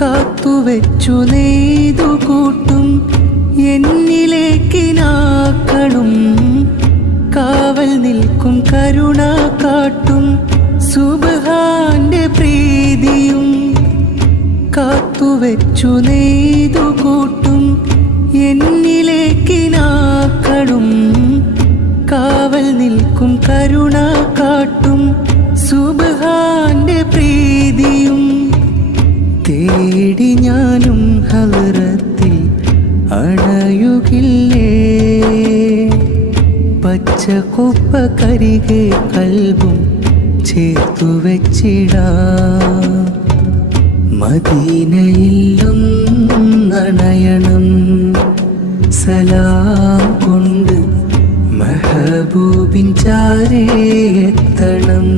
കാത്തുവെച്ചു നെയ്തു കൂട്ടും എന്നിലേക്കിനാക്കളും കാവൽ നിൽക്കും കരുണ കാട്ടും സുബ്ഹാന്റെ പ്രീതിയും. കാത്തുവെച്ചു നെയ്തു കൂട്ടും എന്നിലേക്കിനാക്കളും കാവൽ നിൽക്കും കരുണ കാട്ടും സുബ്ഹാന്റെ പ്രീതിയും. തേടി ഞാനും ഹളറത്തിൽ അണയുകില്ലേ, പച്ചക്കൊപ്പ കരികെ കൽബും ചേർത്തു വെച്ചിടാം. മദീനയിലൊന്നണയണം, സലാം കൊണ്ട് മെഹബൂബിൻ ചാരേ എത്തണം.